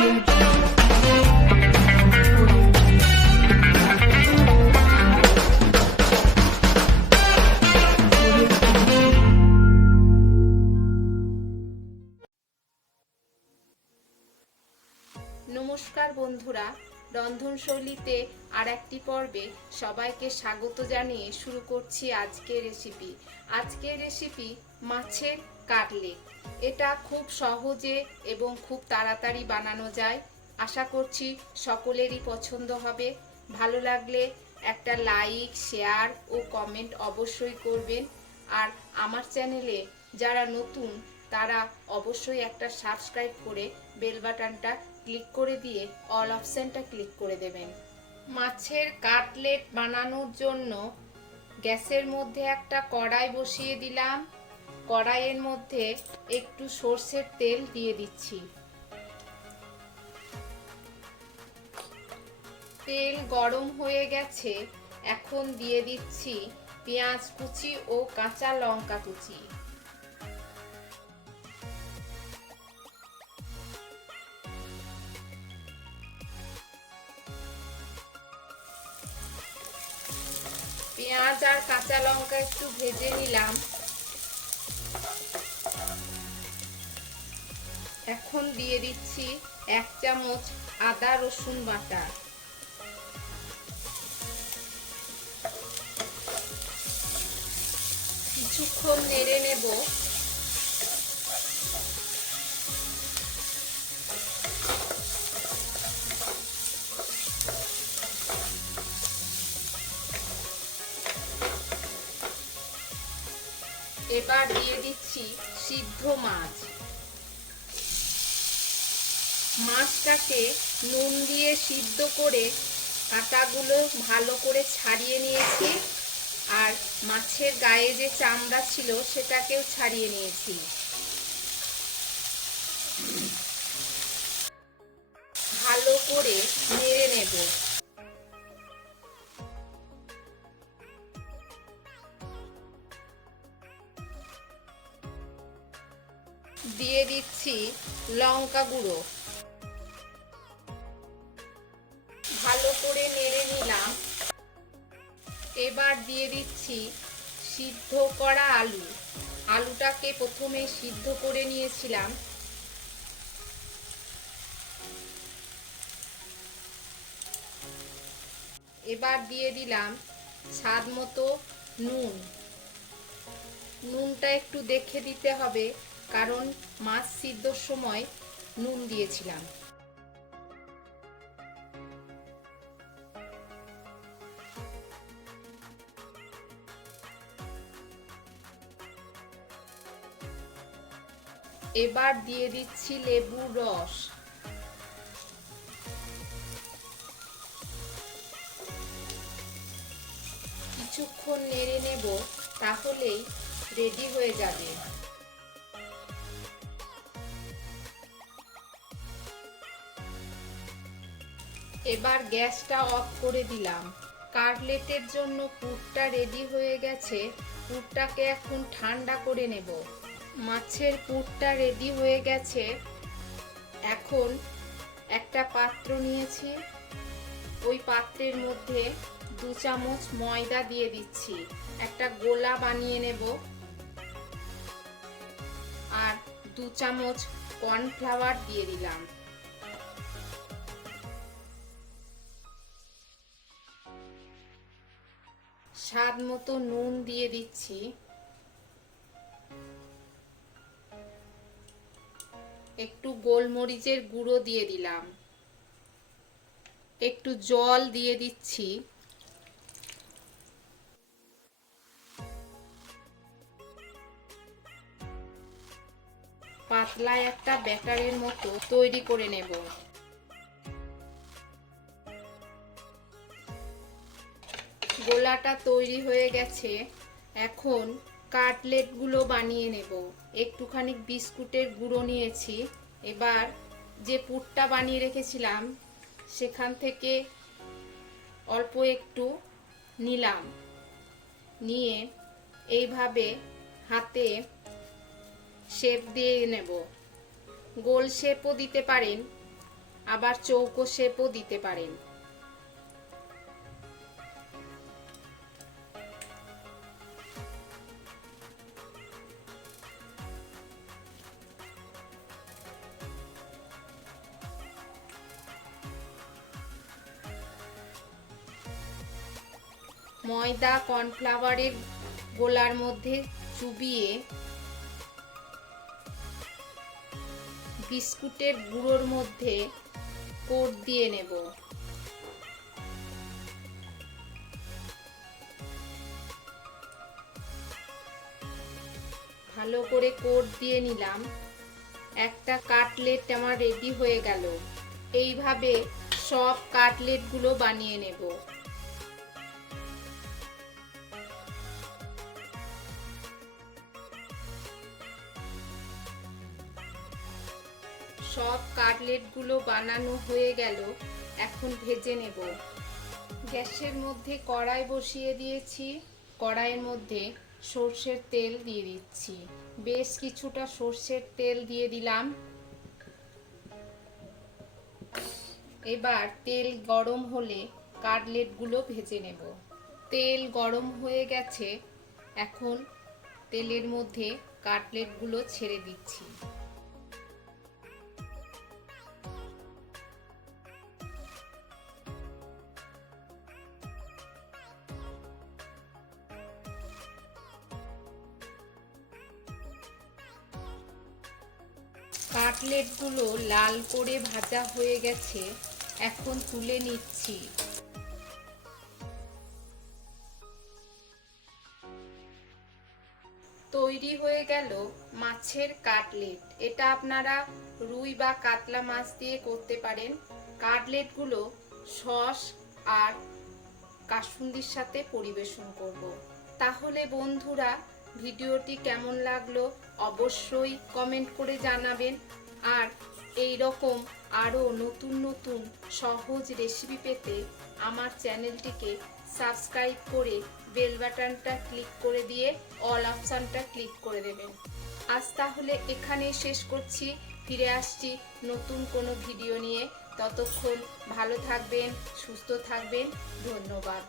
নমস্কার বন্ধুরা, রন্ধন শৈলীতে আর একটি পর্বে সবাইকে স্বাগত জানিয়ে শুরু করছি আজকের রেসিপি। আজকের রেসিপি মাছের কাটলেট। এটা খুব সহজে এবং খুব তাড়াতাড়ি বানানো যায়। আশা করছি সকলেরই পছন্দ হবে। ভালো লাগলে একটা লাইক, শেয়ার ও কমেন্ট অবশ্যই করবেন। আর আমার চ্যানেলে যারা নতুন তারা অবশ্যই একটা সাবস্ক্রাইব করে বেল বাটনটা ক্লিক করে দিয়ে অল অপশনটা ক্লিক করে দেবেন। মাছের কাটলেট বানানোর জন্য গ্যাসের মধ্যে একটা কড়াই বসিয়ে দিলাম। কড়াইয়ের মধ্যে একটু সরষের তেল দিয়ে দিচ্ছি। তেল গরম হয়ে গেছে, এখন দিয়ে দিচ্ছি পেঁয়াজ কুচি ও কাঁচা লঙ্কা কুচি। পেঁয়াজ আর কাঁচা লঙ্কা একটু ভেজে নিলাম। এখন দিয়ে দিচ্ছি 1 চামচ আদা রসুন বাটা। কিছুক্ষণ নেড়ে নেব। এবার দিয়ে দিচ্ছি সিদ্ধ মাছ। মাছটাকে নুন দিয়ে সিদ্ধ করে কাঁটাগুলো ভালো করে ছাড়িয়ে নিয়েছি, আর মাছের গায়ে যে চামড়া ছিল সেটাকেও ছাড়িয়ে নিয়েছি। ভালো করে নেড়ে নেব। দিয়ে দিচ্ছি লঙ্কা গুঁড়ো। ভালো করে নেড়ে নিলাম। এবার দিয়ে দিচ্ছি সিদ্ধ করা আলু। আলুটাকে প্রথমে সিদ্ধ করে নিয়েছিলাম। এবার দিয়ে দিলাম স্বাদ মতো নুন। নুনটা একটু দেখে দিতে হবে, কারণ মাছ সিদ্ধর সময় নুন দিয়েছিলাম। এবার দিয়ে দিচ্ছি লেবুর রস। কিছুক্ষণ নেড়ে নেব, তাহলেই রেডি হয়ে যাবে। এবার গ্যাসটা অফ করে দিলাম। কাটলেটের জন্য পুরটা রেডি হয়ে গেছে। পুরটাকে এখন ঠান্ডা করে নেব। মাছের পুরটা রেডি হয়ে গেছে। এখন একটা পাত্র নিয়েছি, ওই পাত্রের মধ্যে 2 চামচ ময়দা দিয়ে দিচ্ছি। একটা গোলা বানিয়ে নেব। আর 2 চামচ কর্নফ্লাওয়ার দিয়ে দিলাম। স্বাদ মতো নুন দিয়ে দিচ্ছি। একটু গোলমরিচের গুঁড়ো দিয়ে দিলাম। একটু জল দিয়ে দিচ্ছি। পাতলা একটা ব্যাটারের মতো তৈরি করে নেব। গোলাটা তৈরি হয়ে গেছে। এখন কাটলেটগুলো বানিয়ে নেব। একটুখানি বিস্কুটের গুঁড়ো নিয়েছি। এবার যে পুরটা বানিয়ে রেখেছিলাম সেখান থেকে অল্প একটু নিলাম, নিয়ে এইভাবে হাতে শেপ দিয়ে নেব। গোল শেপও দিতে পারেন, আবার চৌকো শেপও দিতে পারেন। ময়দা কর্নফ্লাওয়ারের গোলার মধ্যে চুবিয়ে বিস্কুটের গুঁড়োর মধ্যে কোট দিয়ে নেব। ভালো করে কোট দিয়ে নিলাম। একটা কাটলেট আমার রেডি হয়ে গেল। এইভাবে সব কাটলেটগুলো বানিয়ে নেব। সব কাটলেটগুলো বানানো হয়ে গেল। এখন ভেজে নেব। গ্যাসের মধ্যে কড়াই বসিয়ে দিয়েছি। কড়াইয়ের মধ্যে সর্ষের তেল দিয়ে দিচ্ছি। বেশ কিছুটা সর্ষের তেল দিয়ে দিলাম। এবার তেল গরম হলে কাটলেটগুলো ভেজে নেব। তেল গরম হয়ে গেছে। এখন তেলের মধ্যে কাটলেটগুলো ছেড়ে দিচ্ছি। কাটলেটগুলো লাল করে ভাজা হয়ে গেছে। এখন তুলে নিচ্ছি। তৈরি হয়ে গেল মাছের কাটলেট। এটা আপনারা রুই বা কাতলা মাছ দিয়ে করতে পারেন। কাটলেটগুলো সস আর কাসুন্দির সাথে পরিবেশন করব। তাহলে বন্ধুরা, ভিডিওটি কেমন লাগলো অবশ্যই কমেন্ট করে জানাবেন। আর এই রকম আরও নতুন নতুন সহজ রেসিপি পেতে আমার চ্যানেলটিকে সাবস্ক্রাইব করে বেল বাটনটা ক্লিক করে দিয়ে অল অপশানটা ক্লিক করে দেবেন। আজ তাহলে এখানেই শেষ করছি। ফিরে আসছি নতুন কোনো ভিডিও নিয়ে। ততক্ষণ ভালো থাকবেন, সুস্থ থাকবেন। ধন্যবাদ।